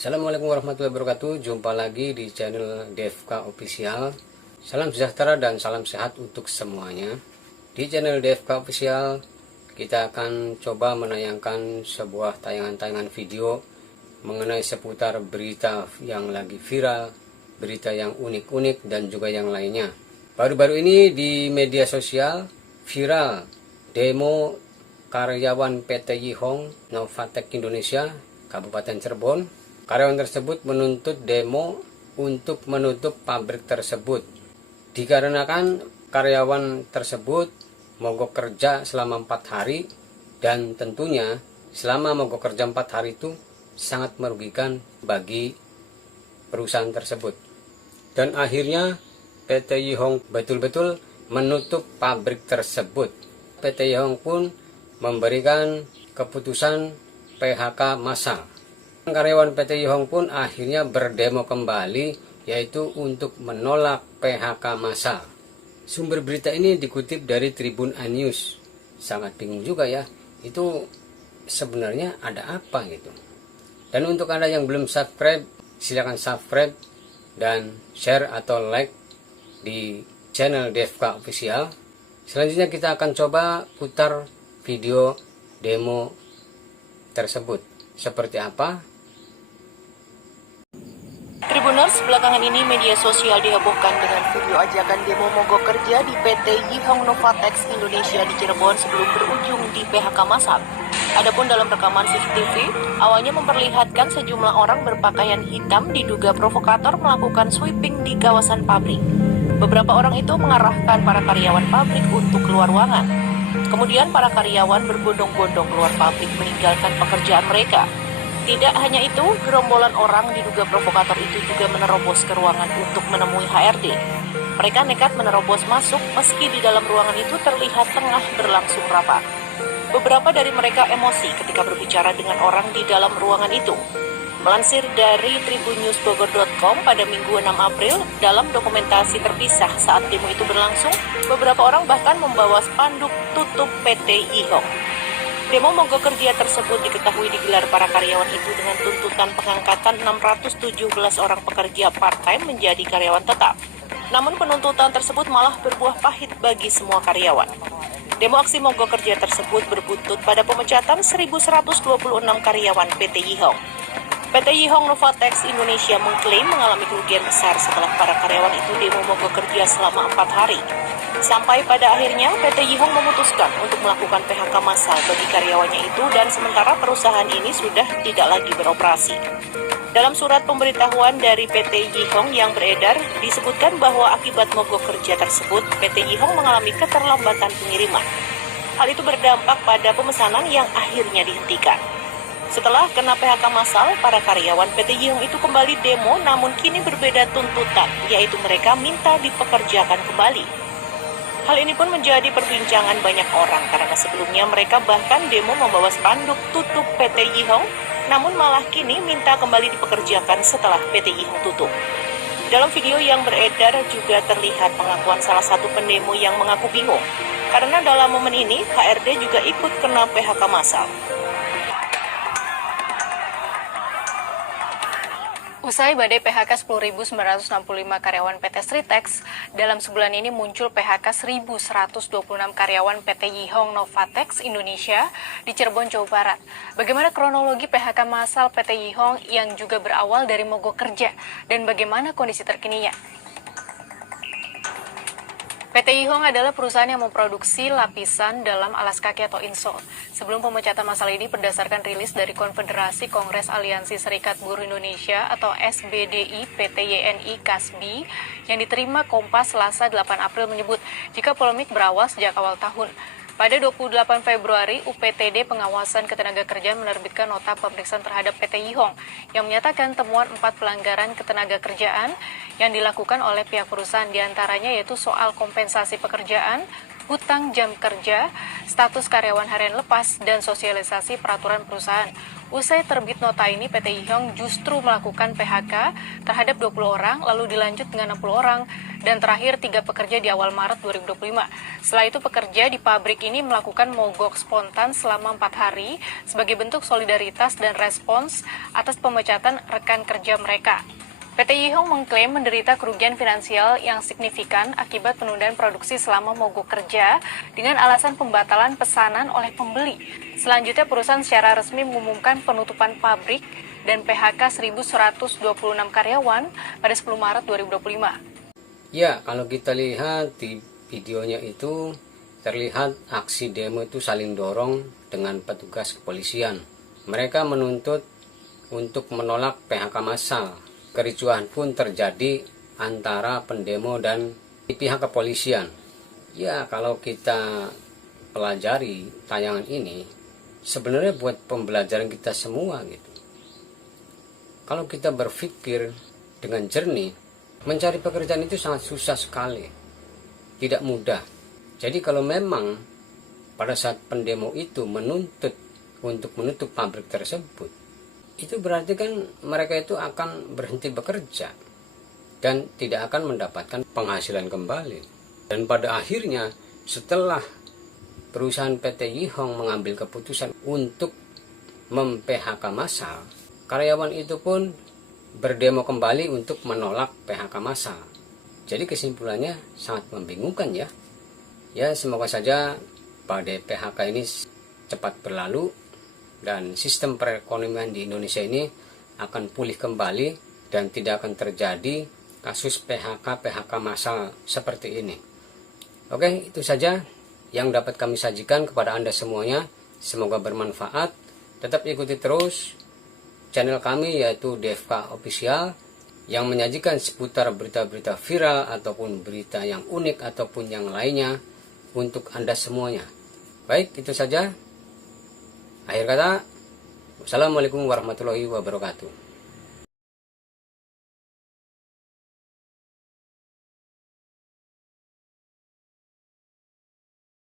Assalamualaikum warahmatullahi wabarakatuh. Jumpa lagi di channel DFK Official. Salam sejahtera dan salam sehat untuk semuanya. Di channel DFK Official kita akan coba menayangkan sebuah tayangan-tayangan video mengenai seputar berita yang lagi viral, berita yang unik-unik dan juga yang lainnya. Baru-baru ini di media sosial viral demo karyawan PT Yihong Novatek Indonesia Kabupaten Cirebon. Karyawan tersebut menuntut demo untuk menutup pabrik tersebut. Dikarenakan karyawan tersebut mogok kerja selama 4 hari dan tentunya selama mogok kerja 4 hari itu sangat merugikan bagi perusahaan tersebut. Dan akhirnya PT Yihong betul-betul menutup pabrik tersebut. PT Yihong pun memberikan keputusan PHK massal. Karyawan PT Yihong pun akhirnya berdemo kembali, yaitu untuk menolak PHK massal. Sumber berita ini dikutip dari Tribun News. Sangat bingung juga ya, itu sebenarnya ada apa gitu. Dan untuk Anda yang belum subscribe, silakan subscribe dan share atau like di channel DFK Official. Selanjutnya kita akan coba putar video demo tersebut. Seperti apa? Tribuners, belakangan ini media sosial dihebohkan dengan video ajakan demo mogok kerja di PT Yihong Novatek Indonesia di Cirebon sebelum berujung di PHK massal. Adapun dalam rekaman CCTV, awalnya memperlihatkan sejumlah orang berpakaian hitam diduga provokator melakukan sweeping di kawasan pabrik. Beberapa orang itu mengarahkan para karyawan pabrik untuk keluar ruangan. Kemudian para karyawan berbondong-bondong keluar pabrik meninggalkan pekerjaan mereka. Tidak hanya itu, gerombolan orang diduga provokator itu juga menerobos ke ruangan untuk menemui HRD. Mereka nekat menerobos masuk meski di dalam ruangan itu terlihat tengah berlangsung rapat. Beberapa dari mereka emosi ketika berbicara dengan orang di dalam ruangan itu. Melansir dari tribunnewsbogor.com pada Minggu 6 April, dalam dokumentasi terpisah saat demo itu berlangsung, beberapa orang bahkan membawa spanduk tutup PT Yihong. Demo mogok kerja tersebut diketahui digelar para karyawan itu dengan tuntutan pengangkatan 617 orang pekerja part-time menjadi karyawan tetap. Namun penuntutan tersebut malah berbuah pahit bagi semua karyawan. Demo aksi mogok kerja tersebut berbuntut pada pemecatan 1.126 karyawan PT Yihong. PT Yihong Novatek Indonesia mengklaim mengalami kerugian besar setelah para karyawan itu demo mogok kerja selama 4 hari. Sampai pada akhirnya PT Yihong memutuskan untuk melakukan PHK massal bagi karyawannya itu dan sementara perusahaan ini sudah tidak lagi beroperasi. Dalam surat pemberitahuan dari PT Yihong yang beredar, disebutkan bahwa akibat mogok kerja tersebut, PT Yihong mengalami keterlambatan pengiriman. Hal itu berdampak pada pemesanan yang akhirnya dihentikan. Setelah kena PHK massal, para karyawan PT Yihong itu kembali demo namun kini berbeda tuntutan, yaitu mereka minta dipekerjakan kembali. Hal ini pun menjadi perbincangan banyak orang karena sebelumnya mereka bahkan demo membawa spanduk tutup PT Yihong, namun malah kini minta kembali dipekerjakan setelah PT Yihong tutup. Dalam video yang beredar juga terlihat pengakuan salah satu pendemo yang mengaku bingung, karena dalam momen ini HRD juga ikut kena PHK massal. Usai badai PHK 10.965 karyawan PT Sritex, dalam sebulan ini muncul PHK 1.126 karyawan PT Yihong Novatek Indonesia di Cirebon, Jawa Barat. Bagaimana kronologi PHK massal PT Yihong yang juga berawal dari mogok kerja dan bagaimana kondisi terkininya? PT Yihong adalah perusahaan yang memproduksi lapisan dalam alas kaki atau insole. Sebelum pemecatan massal ini berdasarkan rilis dari Konfederasi Kongres Aliansi Serikat Buruh Indonesia atau SBDI PT YNI Kasbi yang diterima Kompas Selasa 8 April menyebut jika polemik berawal sejak awal tahun. Pada 28 Februari, UPTD Pengawasan Ketenagakerjaan menerbitkan nota pemeriksaan terhadap PT Yihong yang menyatakan temuan 4 pelanggaran ketenagakerjaan yang dilakukan oleh pihak perusahaan diantaranya yaitu soal kompensasi pekerjaan, hutang jam kerja, status karyawan harian lepas, dan sosialisasi peraturan perusahaan. Usai terbit nota ini, PT Yihong justru melakukan PHK terhadap 20 orang, lalu dilanjut dengan 60 orang, dan terakhir 3 pekerja di awal Maret 2025. Setelah itu, pekerja di pabrik ini melakukan mogok spontan selama 4 hari sebagai bentuk solidaritas dan respons atas pemecatan rekan kerja mereka. PT Yihong mengklaim menderita kerugian finansial yang signifikan akibat penundaan produksi selama mogok kerja dengan alasan pembatalan pesanan oleh pembeli. Selanjutnya, perusahaan secara resmi mengumumkan penutupan pabrik dan PHK 1.126 karyawan pada 10 Maret 2025. Ya, kalau kita lihat di videonya itu terlihat aksi demo itu saling dorong dengan petugas kepolisian. Mereka menuntut untuk menolak PHK massal. Kericuhan pun terjadi antara pendemo dan pihak kepolisian. Ya, kalau kita pelajari tayangan ini, sebenarnya buat pembelajaran kita semua gitu. Kalau kita berpikir dengan jernih, mencari pekerjaan itu sangat susah sekali. Tidak mudah. Jadi kalau memang pada saat pendemo itu menuntut untuk menutup pabrik tersebut, itu berarti kan mereka itu akan berhenti bekerja dan tidak akan mendapatkan penghasilan kembali. Dan pada akhirnya setelah perusahaan PT Yihong mengambil keputusan untuk mem-PHK massal, karyawan itu pun berdemo kembali untuk menolak PHK massal. Jadi kesimpulannya sangat membingungkan ya. Ya, semoga saja badai PHK ini cepat berlalu dan sistem perekonomian di Indonesia ini akan pulih kembali dan tidak akan terjadi kasus PHK massal seperti ini. Oke, itu saja yang dapat kami sajikan kepada Anda semuanya. Semoga bermanfaat. Tetap ikuti terus channel kami yaitu DFK Official yang menyajikan seputar berita-berita viral ataupun berita yang unik ataupun yang lainnya untuk Anda semuanya. Baik, itu saja. Akhir kata, wassalamualaikum warahmatullahi wabarakatuh.